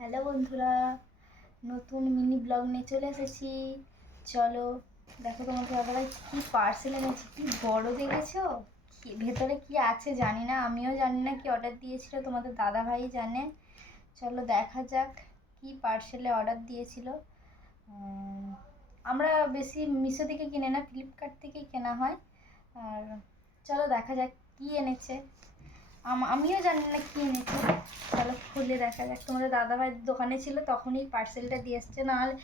Hello বন্ধুরা, নতুন mini blog নিয়ে চলে এসেছি। চলো দেখো তোমাদের দাদাভাই কি পার্সেল এনেছি, কি বড় দেখেছো? কি ভেতরে কি আছে জানি না, আমিও জানি না কি অর্ডার দিয়েছিল, তোমাদের দাদাভাই জানে। চলো দেখা যাক কি পার্সেলে অর্ডার দিয়েছিল। আমরা বেশি মিশো থেকে কিনে না, ফ্লিপকার্ট থেকেই কেনা হয়। আর চলো দেখা যাক কি এনেছে। আমিও জানি না কি এনেছে। চলো খুলে দেখা যাক। তোমাদের দাদাভাই দোকানে ছিল তখনই পার্সেলটা দিয়ে এসছে, নাহলে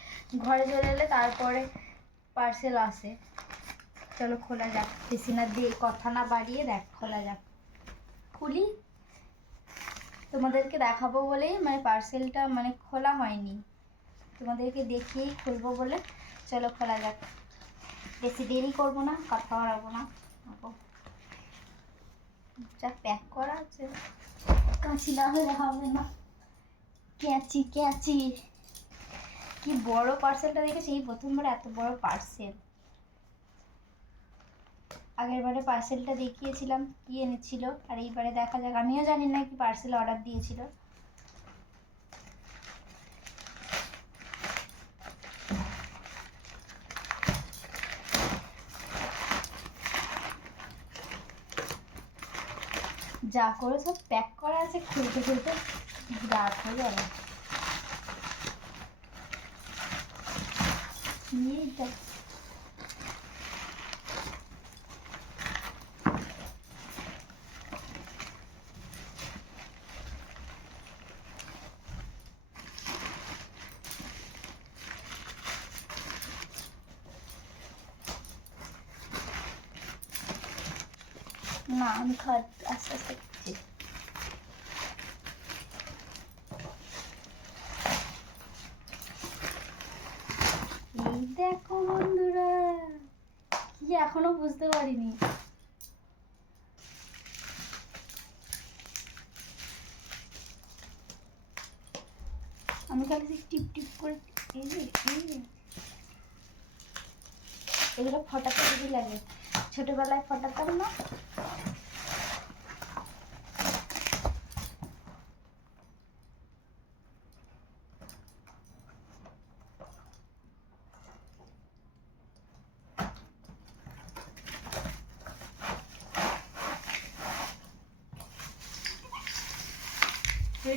ঘরে চলে এলে তারপরে পার্সেল আসে। চলো খোলা যাক, বেশি না দিয়ে কথা না বাড়িয়ে দেখ খোলা যাক। খুলি, তোমাদেরকে দেখাবো বলেই পার্সেলটা খোলা হয়নি, তোমাদেরকে দেখিয়েই খুলবো বলে। চলো খোলা যাক, বেশি দেরি করবো না, কথা বাড়াবো না। যা প্যাক করা আছে, কাঁচি না হলে হবে না। ক্যাঁচি ক্যাঁচি, কি বড় পার্সেলটা দেখেছি, এই প্রথমবার এত বড় পার্সেল। আগের বারে পার্সেলটা দেখিয়েছিলাম কি এনেছিল, আর এইবারে দেখা যাক। আমিও জানি না কি পার্সেল অর্ডার দিয়েছিল। যা করে সব প্যাক করা আছে, খুলতে খুলতে রাত হয়ে যাবে। এইটা না, আমি আস্তে আস্তে খাচ্ছি। এই দেখো বন্ধুরা, কি এখনো বুঝতে পারিনি। আমি খালি টিপ টিপ করে, এই যে এগুলো ফটাতে যদি লাগে, ছোটবেলায় ফটাতাম না।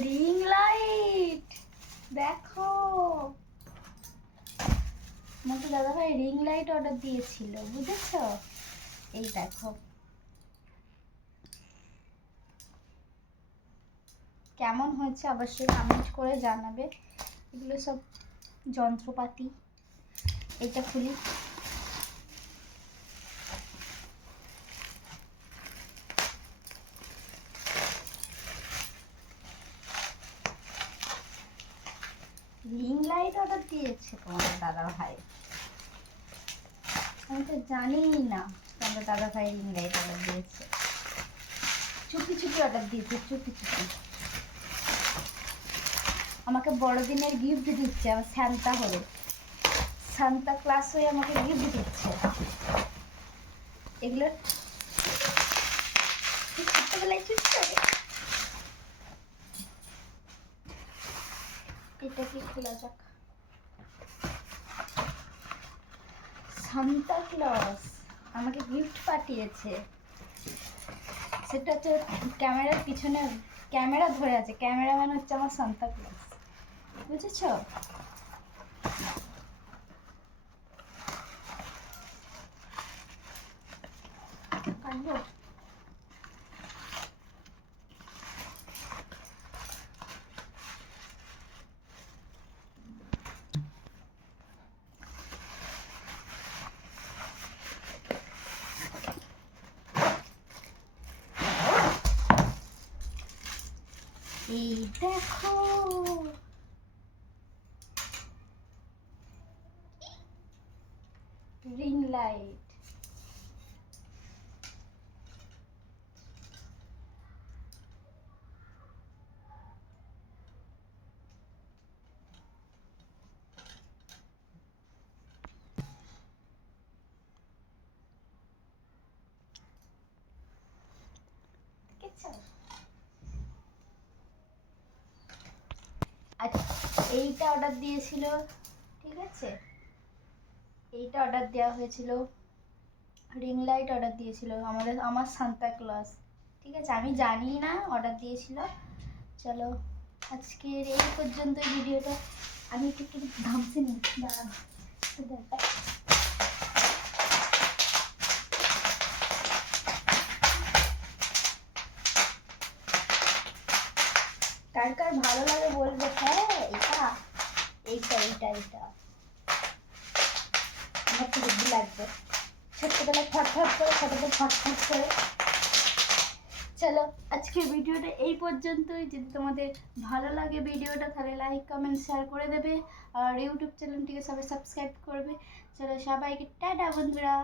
রিং লাইট দেখো, আমাকে দাদাভাই রিং লাইট অর্ডার দিয়েছিল, বুঝেছো? এই দেখো, কেমন হয়েছে অবশ্যই কমেন্ট করে জানাবে। এগুলো সব যন্ত্রপাতি। এটা খুলি, রিং লাইট অর্ডার দিয়েছে তোমাদের দাদাভাই। আমি তো জানিই না তোমাদের দাদাভাই রিং লাইট অর্ডার দিয়েছে। চুপি চুপি অর্ডার দিয়েছে, চুপি চুপি। আমাকে বড়দিনের গিফট দিচ্ছে, আমার সান্তা হয়ে, সান্তা ক্লাস হয়ে আমাকে গিফট দিচ্ছে। এগুলো ছোট্টবেলায় চুপছে। এটা কি খোলা যাক। সান্তা ক্লজ আমাকে গিফট পাঠিয়েছে। সেটা হচ্ছে ক্যামেরার পিছনে, ক্যামেরা ধরে আছে, ক্যামেরাম্যান হচ্ছে আমার সান্তা ক্লজ, বুঝেছো? কাটবো? এই দেখো, রিং লাইট। দেখেছো? আর এইটা অর্ডার দিয়েছিল, ঠিক আছে, এইটা অর্ডার দেওয়া হয়েছিল, রিং লাইট অর্ডার দিয়েছিল আমার সান্তা ক্লজ, ঠিক আছে, আমি জানি না অর্ডার দিয়েছিল। চলো আজকের এই পর্যন্ত ভিডিওটা। আমি একটু ঘামছি নি, দাঁড়াও একটু দেখাই। কার কার ভালো লাগে বলবে। হ্যাঁ এটা এইটা এইটা এইটা আমার তো হেভি লাগবে, ছোট্টবেলায় ফটফট করে, ছোটদের ফটফট করে। চলো আজকের ভিডিওটা এই পর্যন্তই। যদি তোমাদের ভালো লাগে ভিডিওটা তাহলে লাইক কমেন্ট শেয়ার করে দেবে, আর ইউটিউব চ্যানেলটিকে সবাই সাবস্ক্রাইব করবে। চলো সবাইকে টাটা বন্ধুরা।